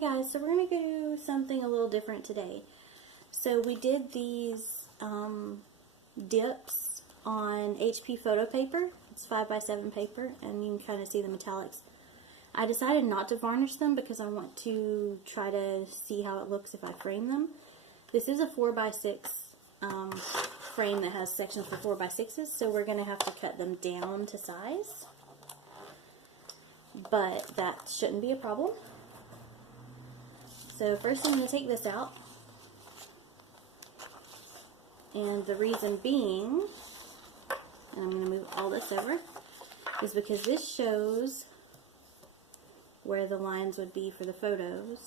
guys, so we're going to do something a little different today. So we did these dips on HP photo paper. It's 5x7 paper, and you can kind of see the metallics. I decided not to varnish them because I want to try to see how it looks if I frame them. This is a 4x6 frame that has sections for 4x6s, so we're going to have to cut them down to size. But that shouldn't be a problem. So first I'm going to take this out. And the reason being, and I'm going to move all this over, is because this shows where the lines would be for the photos.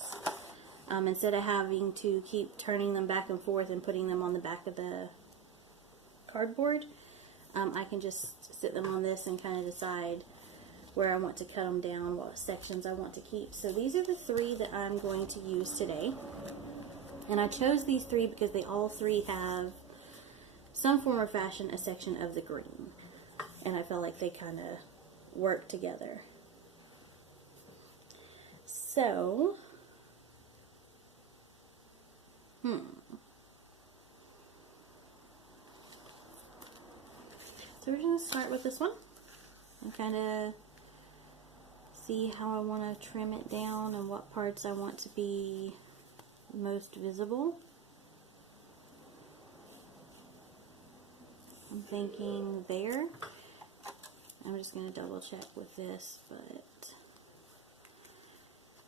Instead of having to keep turning them back and forth and putting them on the back of the cardboard, I can just sit them on this and kind of decide where I want to cut them down, what sections I want to keep. So these are the three that I'm going to use today. And I chose these three because they all three have some form or fashion a section of the green. And I felt like they kind of work together. So, So we're going to start with this one and kind of see how I want to trim it down and what parts I want to be most visible. I'm thinking there. I'm just going to double check with this, but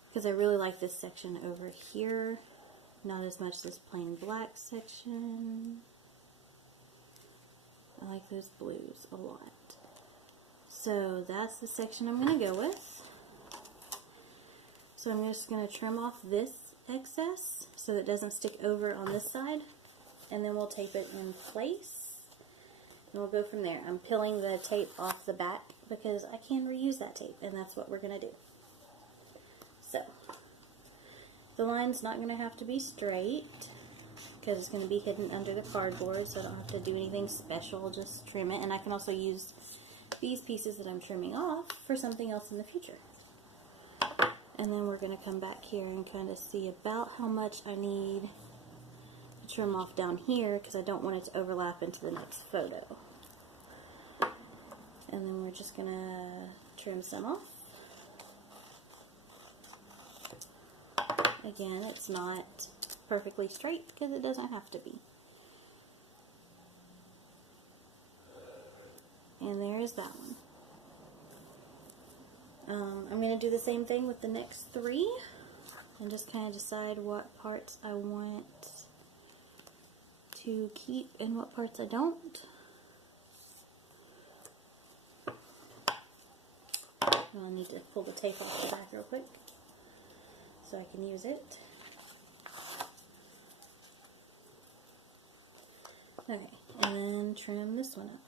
because I really like this section over here, not as much this plain black section. I like those blues a lot. So that's the section I'm going to go with. So I'm just going to trim off this excess so that it doesn't stick over on this side. And then we'll tape it in place. And we'll go from there. I'm peeling the tape off the back because I can reuse that tape. And that's what we're going to do. So, the line's not going to have to be straight because it's going to be hidden under the cardboard, so I don't have to do anything special, just trim it. And I can also use these pieces that I'm trimming off for something else in the future. And then we're going to come back here and kind of see about how much I need to trim off down here because I don't want it to overlap into the next photo. And then we're just going to trim some off. Again, it's not perfectly straight because it doesn't have to be. And there's that one. I'm going to do the same thing with the next three and just kind of decide what parts I want to keep and what parts I don't. I'll need to pull the tape off the back real quick so I can use it. Okay, and then trim this one up.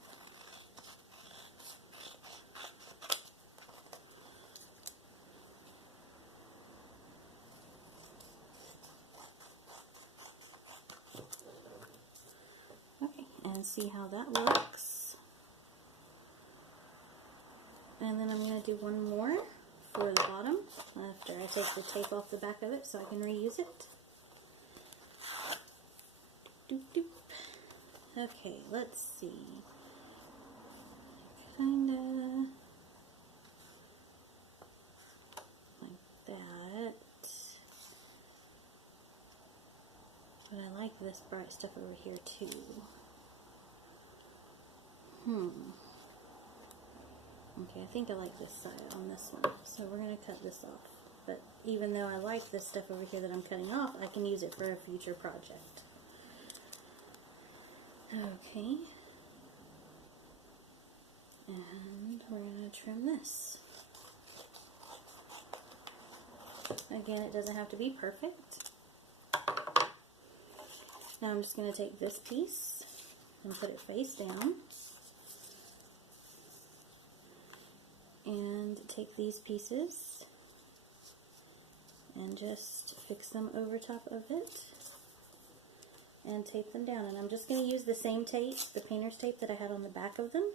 Okay, and see how that looks. And then I'm going to do one more for the bottom after I take the tape off the back of it so I can reuse it. Doop, doop. Okay, let's see. Kinda like that. But I like this bright stuff over here too. Okay, I think I like this side on this one. So we're going to cut this off. But even though I like this stuff over here that I'm cutting off, I can use it for a future project. Okay. And we're going to trim this. Again, it doesn't have to be perfect. Now I'm just going to take this piece and put it face down. And take these pieces and just fix them over top of it and tape them down. And I'm just going to use the same tape, the painter's tape that I had on the back of them,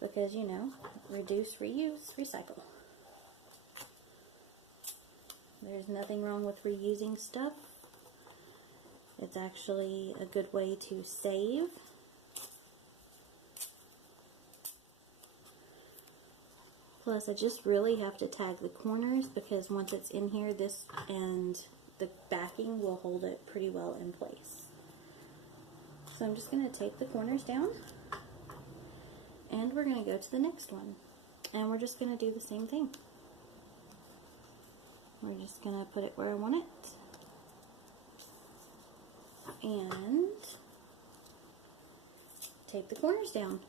because, you know, reduce, reuse, recycle. There's nothing wrong with reusing stuff. It's actually a good way to save. Plus, I just really have to tag the corners because once it's in here, this and the backing will hold it pretty well in place. So I'm just going to take the corners down, and we're going to go to the next one. And we're just going to do the same thing. We're just going to put it where I want it. And take the corners down.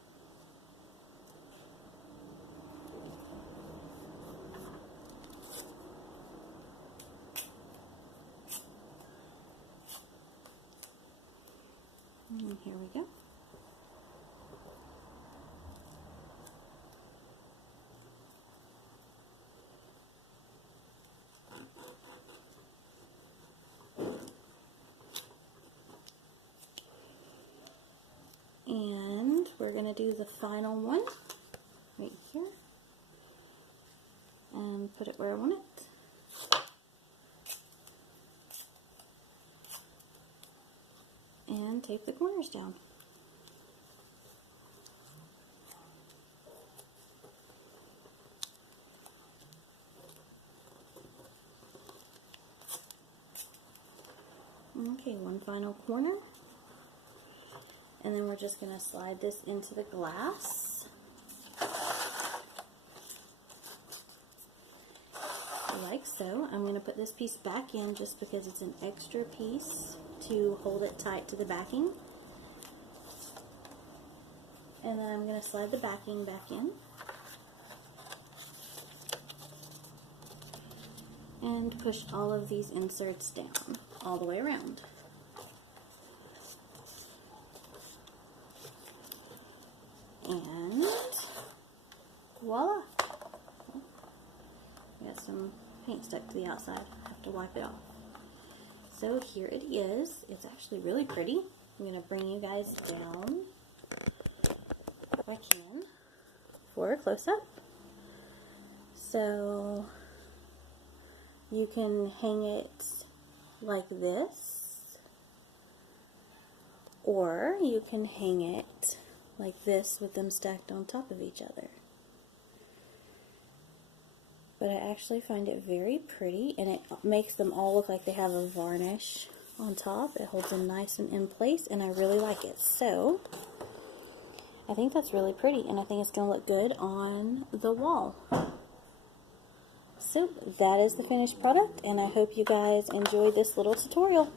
And here we go. And we're going to do the final one right here and put it where I want it. And tape the corners down. Okay, one final corner. And then we're just going to slide this into the glass. Like so. I'm going to put this piece back in just because it's an extra piece to hold it tight to the backing. And then I'm going to slide the backing back in. And push all of these inserts down all the way around. And voila! Got some paint stuck to the outside. I have to wipe it off. So here it is. It's actually really pretty. I'm going to bring you guys down, if I can, for a close-up. So you can hang it like this, or you can hang it like this with them stacked on top of each other. But I actually find it very pretty, and it makes them all look like they have a varnish on top. It holds them nice and in place, and I really like it. So I think that's really pretty, and I think it's going to look good on the wall. So that is the finished product, and I hope you guys enjoyed this little tutorial.